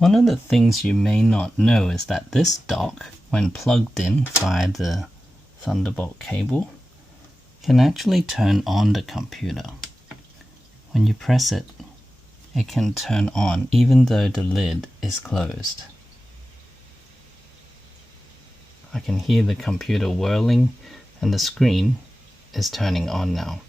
One of the things you may not know is that this dock, when plugged in via the Thunderbolt cable, can actually turn on the computer. When you press it, it can turn on even though the lid is closed. I can hear the computer whirling and the screen is turning on now.